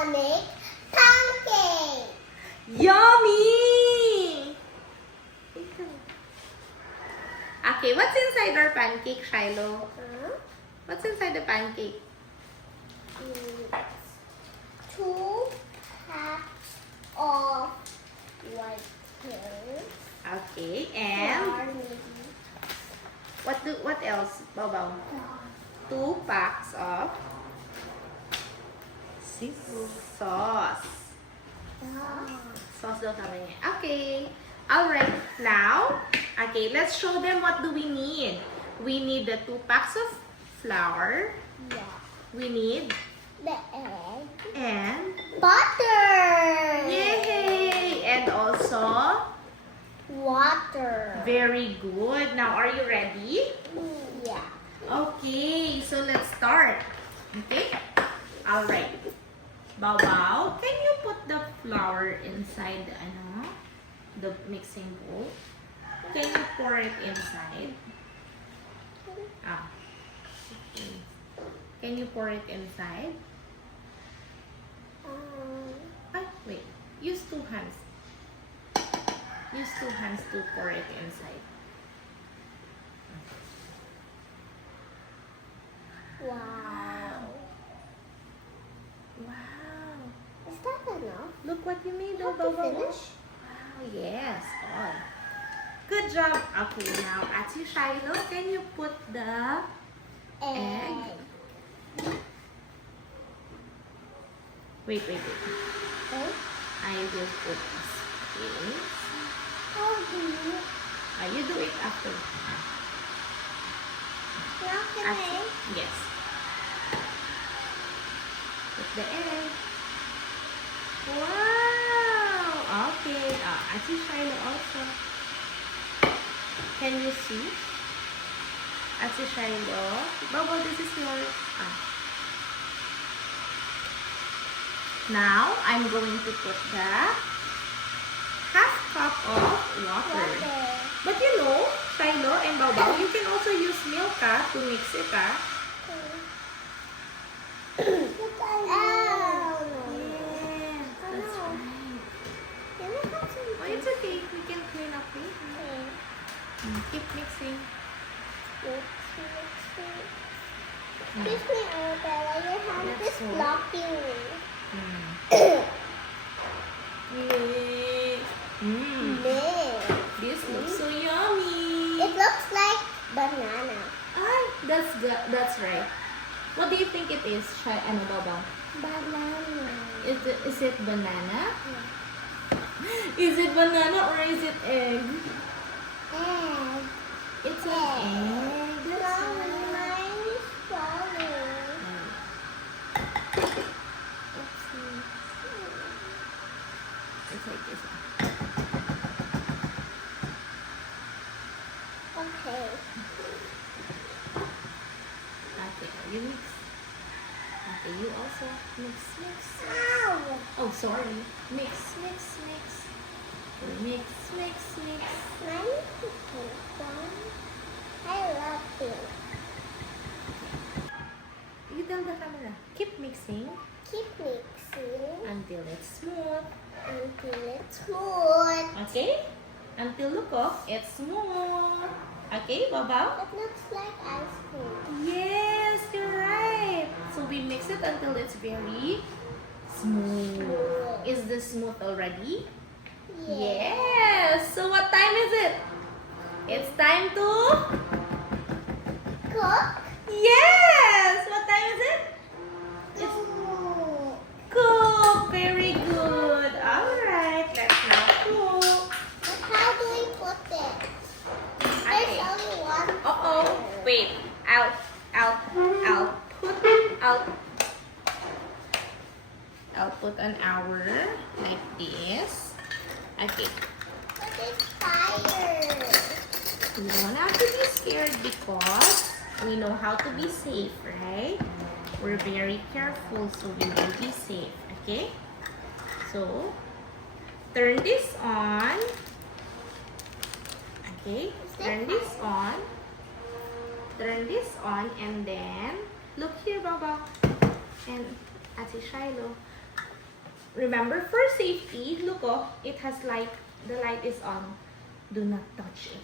gonna make pancake. Yummy! Okay, what's inside our pancake, Shiloh? What's inside the pancake? It's 2 packs of white peas. Okay, Flour, and maybe. what else, Babaw? 2 packs of sauce. Sauce daw sabi niya. Okay. Alright. Now, okay, let's show them what do we need. We need the 2 packs of flour. Yeah. We need The egg. and Butter. yay! And also Water. very good. Now, are you ready? Yeah. Okay, so let's start. Okay? Alright. Babaw, can you put the flour inside the mixing bowl? Can you pour it inside? Okay. Can you pour it inside? Wait. Use 2 hands. Use 2 hands to pour it inside. Wow. Wow. Is that enough? Look what you made, Have to Babaw. finish? Wow, yes, all. Good job. Okay, now, Ate Shiloh, can you put the egg? Wait. Okay. I will put this. Okay. How do you? You do it after. Now can I? Yes. Put the egg. Wow. Okay. Ate Shiloh also. Can you see? Ate Shiloh. Bubble, this is yours. Now, I'm going to put the half cup of water. But you know, Shiloh and Babaw, you can also use milk to mix it. Yes, that's right. Oh, it's okay. We can clean up it. Keep mixing. Excuse me, Arabella, your hand That's is so- blocking me. Yay. This looks so yummy. It looks like banana. That's right. What do you think it is, Babaw? Banana. Is it banana? Is it banana or is it egg? Egg. It's an egg. That's Mommy, right. mine is falling. It's like this. Okay. Okay, you mix. Okay, you also mix. Ow! Oh, sorry. Mix. Mix. Mine is pink one. I love pink. You tell the camera. Keep mixing Keep mixing until it's smooth. until it's smooth. Okay? Until look off, it's smooth. Okay, Babaw? It looks like ice cream. Yes, you're right. So we mix it until it's very smooth. Is this smooth already? Yes. So what time is it? It's time to Cook. yes. What time is it? It's Cook. cook. Very good. All right. Let's now cook. But how do we put it? There's Okay. only one. Uh-oh. Wait. I'll put an hour like this. Okay. But it's fire. We don't have to be scared because we know how to be safe, right? We're very careful so we will be safe. Okay? So, turn this on. Okay? Turn this on. Turn this on and then look here, Baba. And Ate Shiloh. Remember, for safety, look, oh, it has light. The light is on. Do not touch it.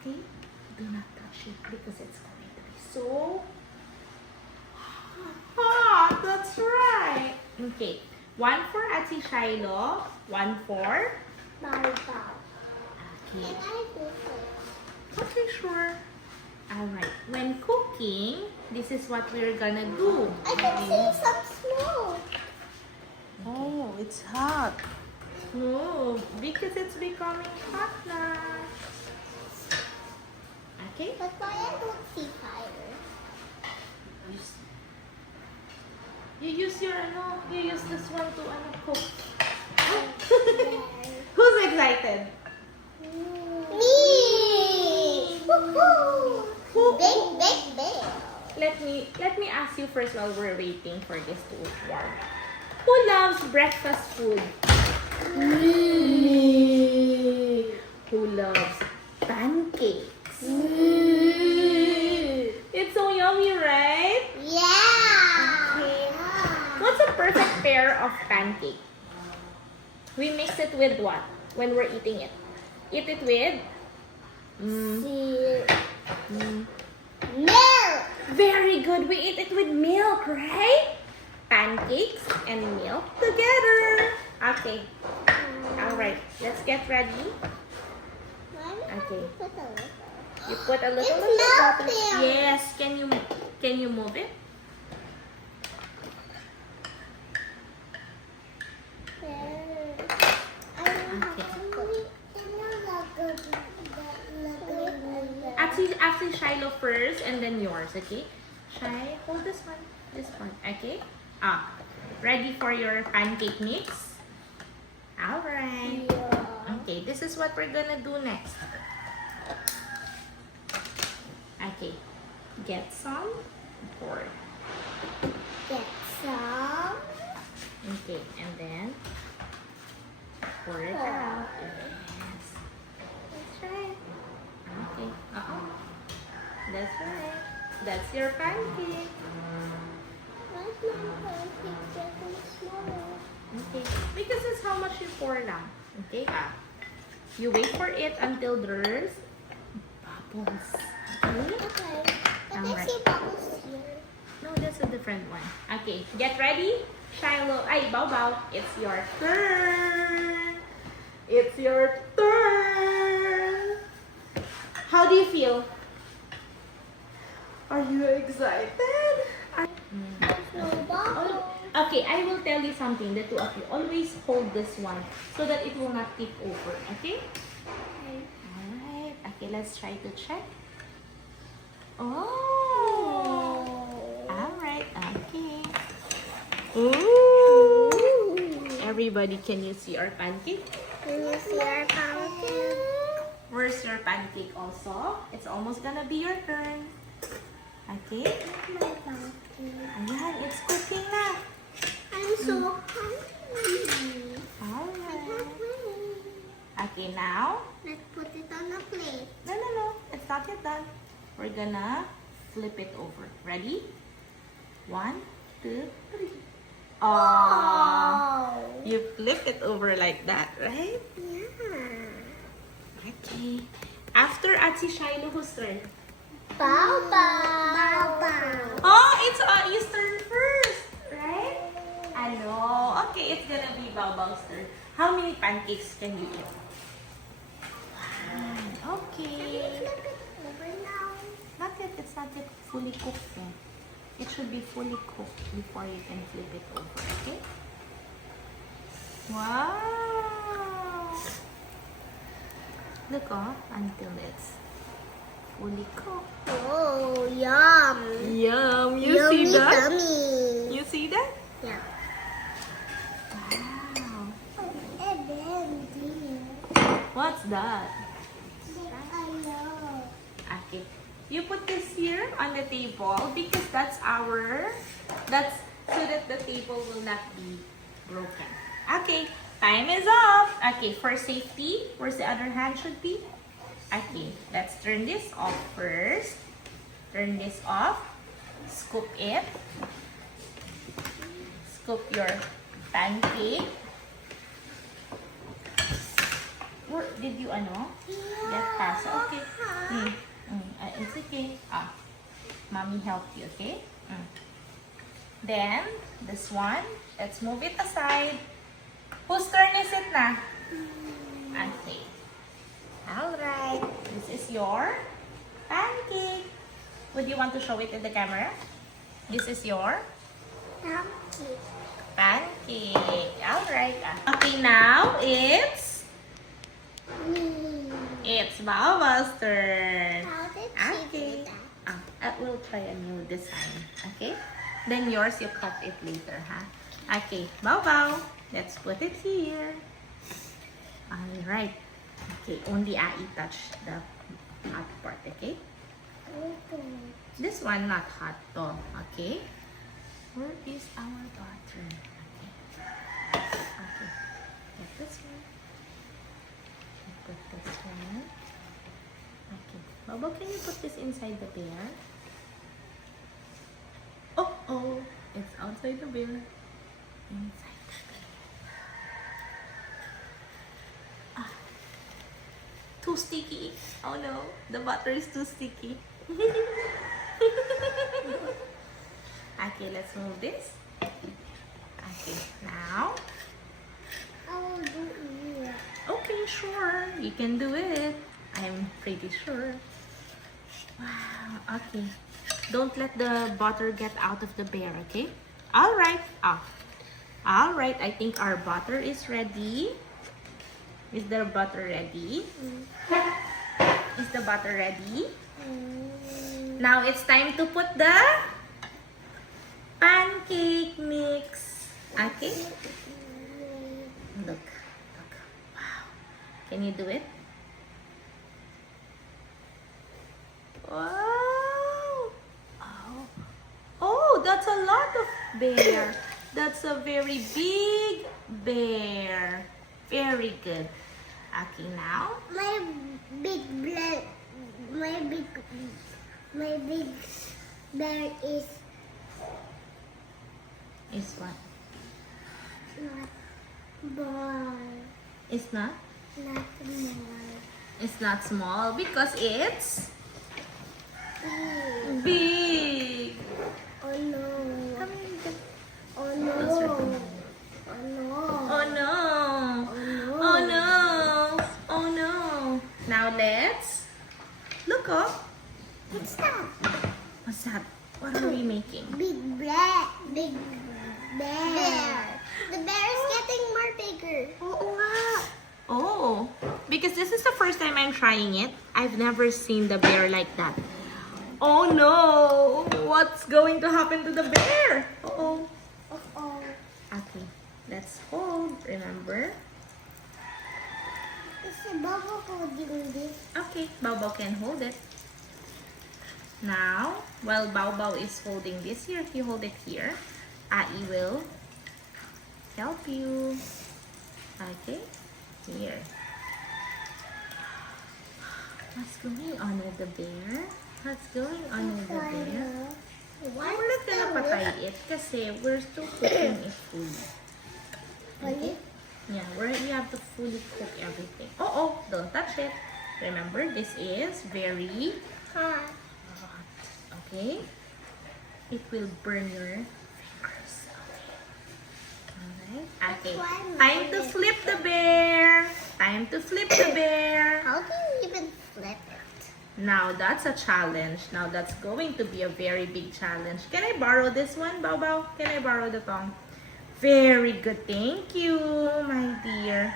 Okay? Do not touch it because it's going to be so hot. That's right. Okay. 1 for Ate Shiloh. 1 for... Bow. Okay. Can I do this? Okay, sure. Alright. When cooking, this is what we're gonna do. I can see some smoke. Oh, it's hot. No, because it's becoming hot now. Okay? But why I don't see fire? You use your you use this one to cook. There. Who's excited? Me! Woohoo! Who- Big. Let me ask you first while we're waiting for this to warm. Who loves breakfast food? Me. Who loves pancakes? It's so yummy, right? Yeah. What's a perfect pair of pancake? We mix it with what when we're eating it? Eat it with Milk. very good. We eat it with milk, right? Pancakes and milk together. Okay. All right. Let's get ready. Okay. You put a little It's of the butter. melting. Yes. Can you move it? Actually, Shiloh first and then yours, okay? Shai, hold this one. This one, okay? Ready for your pancake mix? Alright. Okay, this is what we're gonna do next. Okay, get some, pour. Get some. Okay, and then pour it out. Yes. That's right. Okay. That's right. That's your pancake. Why is my pancake getting smaller? Okay. Because that's how much you pour down. Okay. You wait for it until there's bubbles. Okay. Okay. But I Alright. see bubbles here. No, that's a different one. Okay. Get ready. Shiloh. Ay, Bao. It's your turn. It's your turn. How do you feel? Are you excited? There's no bubbles. Okay, I will tell you something, the two of you. Always hold this one so that it will not tip over, okay? Alright, okay, let's try to check. Oh! Alright, okay. Ooh! Everybody, can you see our pancake? Can you see our pancake? Where's your pancake also? It's almost gonna be your turn. Okay? My pancake. Ayan, it's cooking na. I'm so hungry. Alright. Okay, now, Let's put it on a plate. no, it's not yet done. We're gonna flip it over. Ready? 1, 2, 3. Oh, you flip it over like that, right? Yeah. Okay. After Ate Shiloh, whose turn? Baba. Oh, it's A's turn first, right? Ano? Okay, it's gonna be Bao's turn. How many pancakes can you eat? One. Okay. Flip it over now. Not yet, it's not yet fully cooked yet. It should be fully cooked before you can flip it over, okay? Wow! Look, until it's fully cooked. Oh, yum. Yum! You Yummy see that? tummy. You see that? Yeah. Wow! And then this. What's that? I know. Okay. You put this here on the table because that's so that the table will not be broken. Okay, time is up. Okay, for safety, where's the other hand should be? Okay, let's turn this off first. Turn this off. Scoop it. Scoop your Pancake. Where, did you get pasta? Okay. It's okay. Mommy helped you, okay? Then, this one, let's move it aside. Whose turn is it na? Okay. Alright. This is your pancake. Would you want to show it in the camera? This is your pancake. Alright. Okay, now it's Baba's turn. How did she do Okay. that? We'll try a new design. Okay? Then yours, you cut it later, huh? Okay, Bao. Let's put it here. Alright. Okay, only Ai touch the hot part, okay? This one not hot though, okay? Where is our butter? Okay. Get this one. Put this one. Okay. Bobo, can you put this inside the bear? Oh, it's outside the bear. Inside the bear. Too sticky. Oh no, the butter is too sticky. Okay, let's move this. Okay, now. I will do it. Okay, sure. You can do it. I'm pretty sure. Wow, okay. Don't let the butter get out of the bear, okay? Alright. Alright, I think our butter is ready. Is the butter ready? Is the butter ready? Now it's time to put the pancake mix. Okay? Look. Wow. Can you do it? Wow. Oh, that's a lot of bear. That's a very big bear. Very good. Okay, now. My big bear is Is what? not ball, It's not? not small. It's not small because it's Big. big. Oh no. Come here. Oh no. Closer to me. Oh no. Oh no. Oh Oh no. Oh no. Now let's look up. What's that? What's that? What are we making? Big bear. Big bear. The bear is getting more bigger. Oo nga. Oh, because this is the first time I'm trying it. I've never seen the bear like that. Oh no! What's going to happen to the bear? Uh-oh. Uh-oh. Okay, let's hold. Remember? Is the bubble holding this? Okay, Bao can hold it. Now, while Bao is holding this here, you hold it here. Ai will help you. Okay, here. What's going on with the bear? What's going on with the bear? We're not gonna patay it kasi we're still cooking it fully. Okay? Yeah, we have to fully cook everything. Oh, don't touch it. Remember, this is very Hot. hot. Okay? It will burn your fingers. Okay? Alright? Okay. why I'm Time to like flip the bear. Time to flip the bear. How do you even flip it? Now, that's a challenge. Now, that's going to be a very big challenge. Can I borrow this one, Bao? Can I borrow the tong? Very good. Thank you, my dear.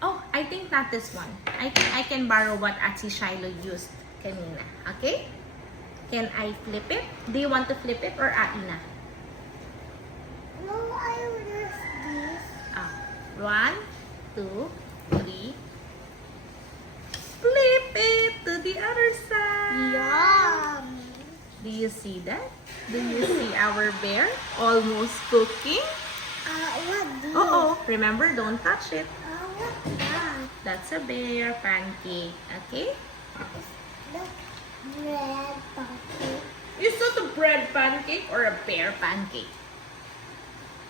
Oh, I think not this one. I think I can borrow what Ate Shiloh used kanina. Okay? Can I flip it? Do you want to flip it or Aina? No, I ordered this. 1, 2, 3. Flip it to the other side. Yum. Do you see that? Do you see our bear almost cooking? What this? Oh, remember, don't touch it. What's that? That's a bear pancake, okay? The bread pancake. Is that a bread pancake or a bear pancake?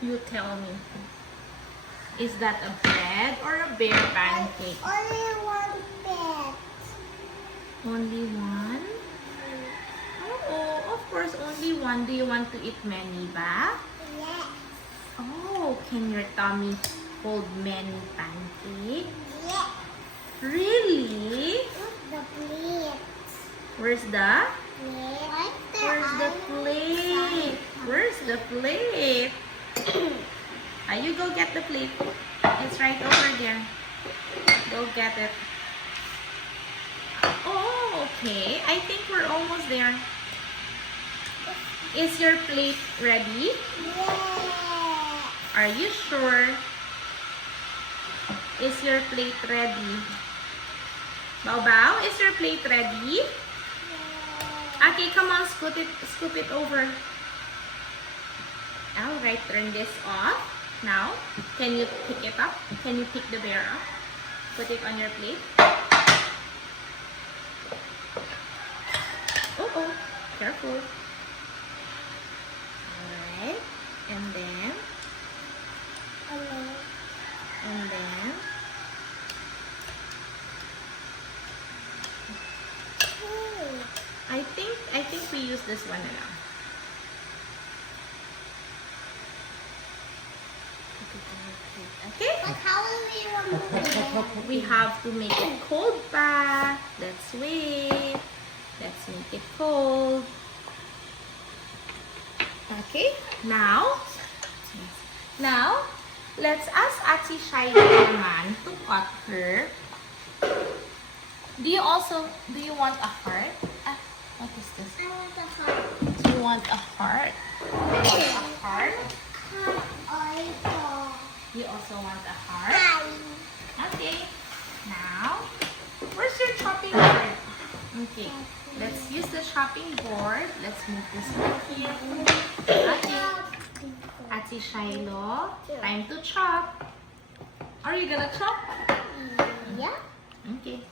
You tell me. Is that a bread or a bear pancake? Only one bed. Only one? Oh, of course, only one. Do you want to eat many ba? Yes. Oh, can your tummy hold many pancakes? Yes. Really? The plate. Where's the? Where's the plate? Where's the plate? You go get the plate. It's right over there. Go get it. Oh, okay. I think we're almost there. Is your plate ready? Yeah. Are you sure? Is your plate ready? Bao Bao, is your plate ready? Okay, come on, scoop it over. Alright, turn this off. Now, can you pick it up? Can you pick the bear up? Put it on your plate. Oh, careful. Alright, and then, I think we use this one now. Okay? But how will we remove it? We have to make it cold pa. Let's wait. Let's make it cold. Okay? Now, let's ask Ate Shai naman to cut her. Do you want a heart? What is this? I want the heart. Do you want a heart? A heart? You also want a heart? Okay. Now, where's your chopping board? Okay. Let's use the chopping board. Let's move this one here. Okay. Ate Shiloh, time to chop. Are you gonna chop? Yeah. Okay.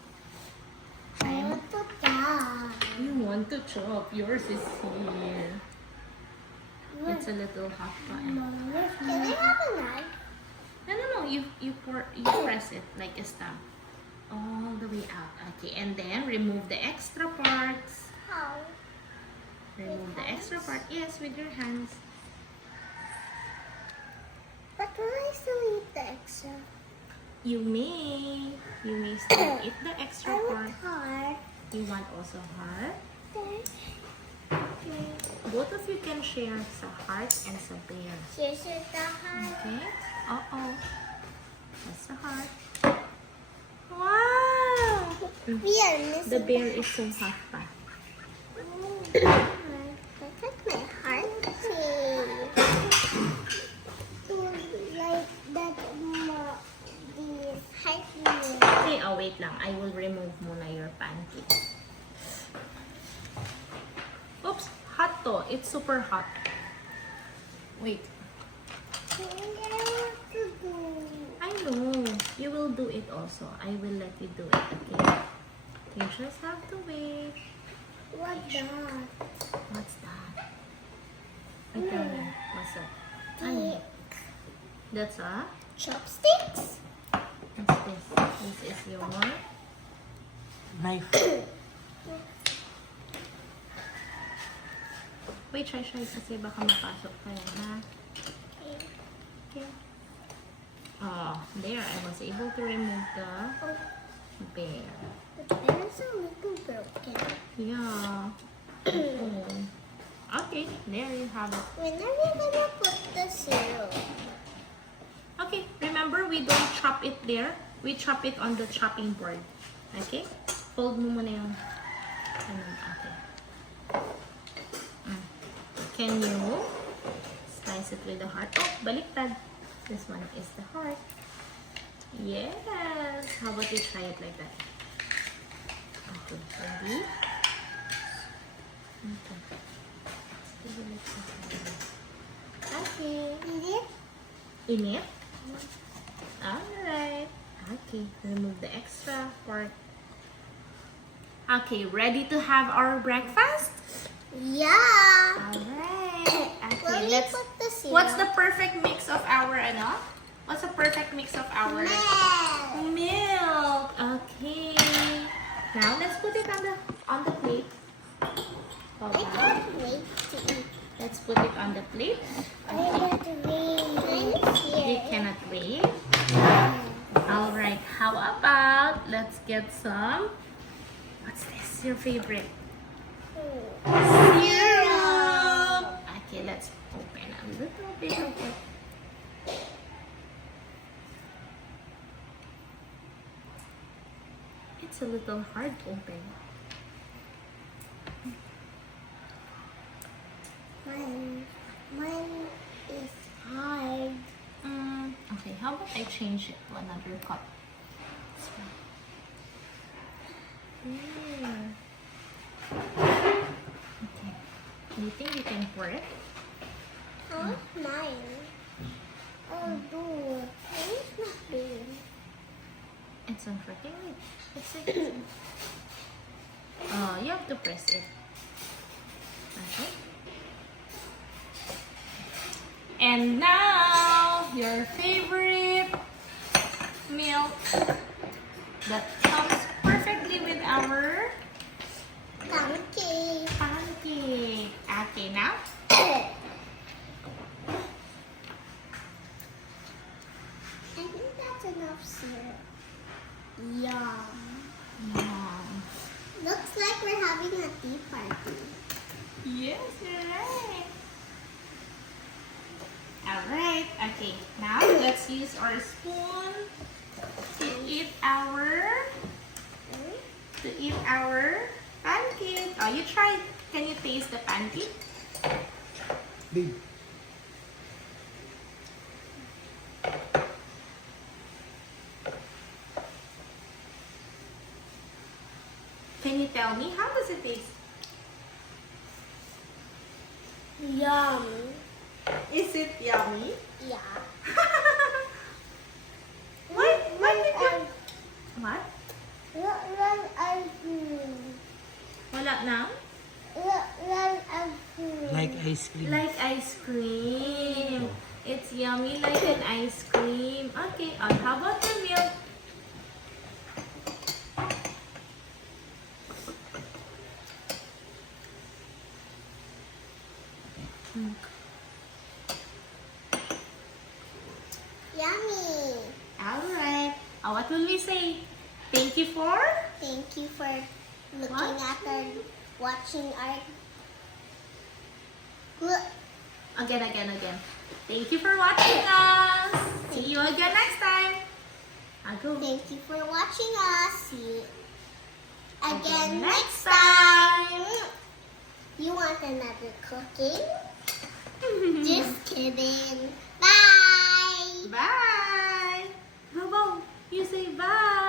I want to die. You want to chop. Yours is here. It's a little hot pa. Can I have a knife? No. You press it like a stamp. All the way out. Okay, and then remove the extra parts. How? Remove the extra part. Yes, with your hands. But will I still eat the extra? You may still eat the extra I part. want heart. You want also heart? Okay. Both of you can share sa heart and sa bear. Here's the heart. Okay? Uh-oh. That's the heart. Wow! We are missing The bear is so hot pa. Look at my heart. To like that this heart. Okay, oh wait lang. I will remove muna your pancake. Oops, hot to. It's super hot. Wait. I know. You will do it also. I will let you do it, okay? You just have to wait. What that? What's that? I don't know. What's that? Ano? That's a? Chopsticks? What's this? This is your Knife. Wait, try kasi baka mapasok pa yan, ha? Okay. Oh, there. I was able to remove the bear. The pen is a little broken. Yeah. Oh. Okay, there you have it. When are we gonna put the syrup? Okay, remember we don't chop it there. We chop it on the chopping board. Okay? Hold mo muna yung... Okay. Can you slice it with the heart? Oh, baliktad. This one is the heart. Yes. How about we try it like that? Okay, ready? Okay. Okay. Init? Alright. Okay, remove the extra part. Okay, ready to have our breakfast? Yeah. Alright. Will Okay, we let's... put the the cereal. What's the perfect mix of our ano? What's the perfect mix of our milk? milk? Okay. Now let's put it on the plate. I can't wait to eat. Let's put it on the plate. I can't wait. I'm You here. cannot wait. All right. How about let's get some. What's this? Your favorite? Syrup. Okay, let's open a little bit of it. It's a little hard to open. Mine is hard. Okay, how about I change it to another cup? This one. Okay. Do you think you can pour it? How's mine? Oh, dude. Mine's not big. It's on freaking it. It's like oh, you have to press it. Okay. And now your favorite milk that comes perfectly with our Pancake. pancake. Okay, now I think that's enough syrup. Yum. Yum. Looks like we're having a tea party. Yes, you're right. Alright, okay. Now let's use our spoon to eat our pancake. Oh, you try. Can you taste the pancake? Big. Can you tell me how does it taste? Yum. Is it yummy? Yeah. What did you? What? Run ice cream. Wala na? Run ice cream. Like ice cream. Like ice cream. It's yummy like an ice cream. Okay, how about the milk? Yummy. Alright. What will we say? Thank you for? Thank you for looking What? at our, watching our. Look. Again. Thank you for watching us. See you again next time. I'll go. Thank you for watching us. See you again Again next next time. You want another cooking? Just kidding. Bye. Bye. Bobo, you say bye.